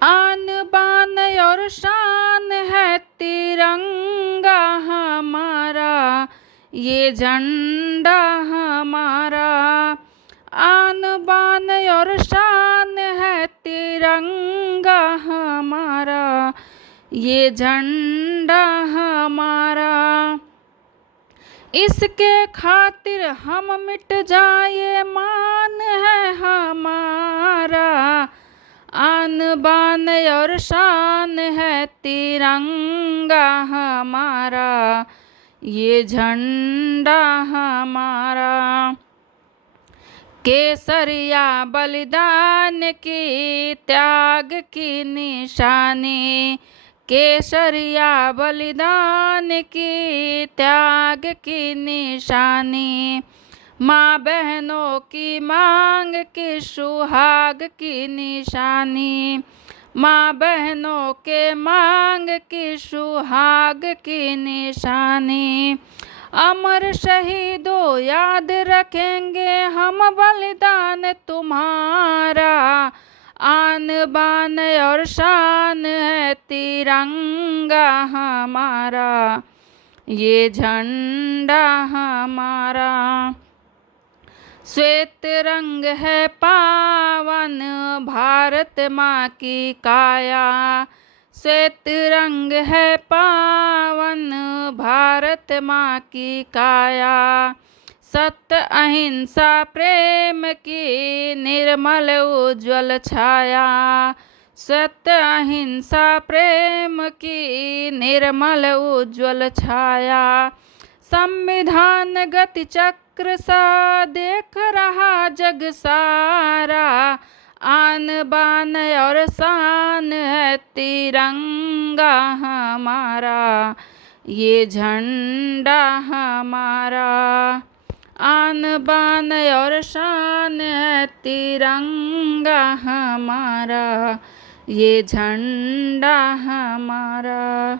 आन बान और शान है तिरंगा हमारा, ये झंडा हमारा। आन बान और शान है तिरंगा हमारा, ये झंडा हमारा। इसके खातिर हम मिट जाए मान है हमारा। आन बान और शान है तिरंगा हमारा, ये झंडा हमारा। केसरिया बलिदान की त्याग की निशानी, केसरिया बलिदान की त्याग की निशानी। माँ बहनों की मांग की सुहाग की निशानी, माँ बहनों के मांग की सुहाग की निशानी। अमर शहीदों याद रखेंगे हम बलिदान तुम्हारा। आन बान और शान है तिरंगा हमारा, ये झंडा हमारा। श्वेत रंग है पावन भारत माँ की काया, श्वेत रंग है पावन भारत माँ की काया। सत्य अहिंसा प्रेम की निर्मल उज्ज्वल छाया, सत्य अहिंसा प्रेम की निर्मल उज्ज्वल छाया। संविधान गति चक्र सा देख रहा जग सारा। आन बान और शान है तिरंगा हमारा, ये झंडा हमारा। आन बान और शान है तिरंगा हमारा, ये झंडा हमारा।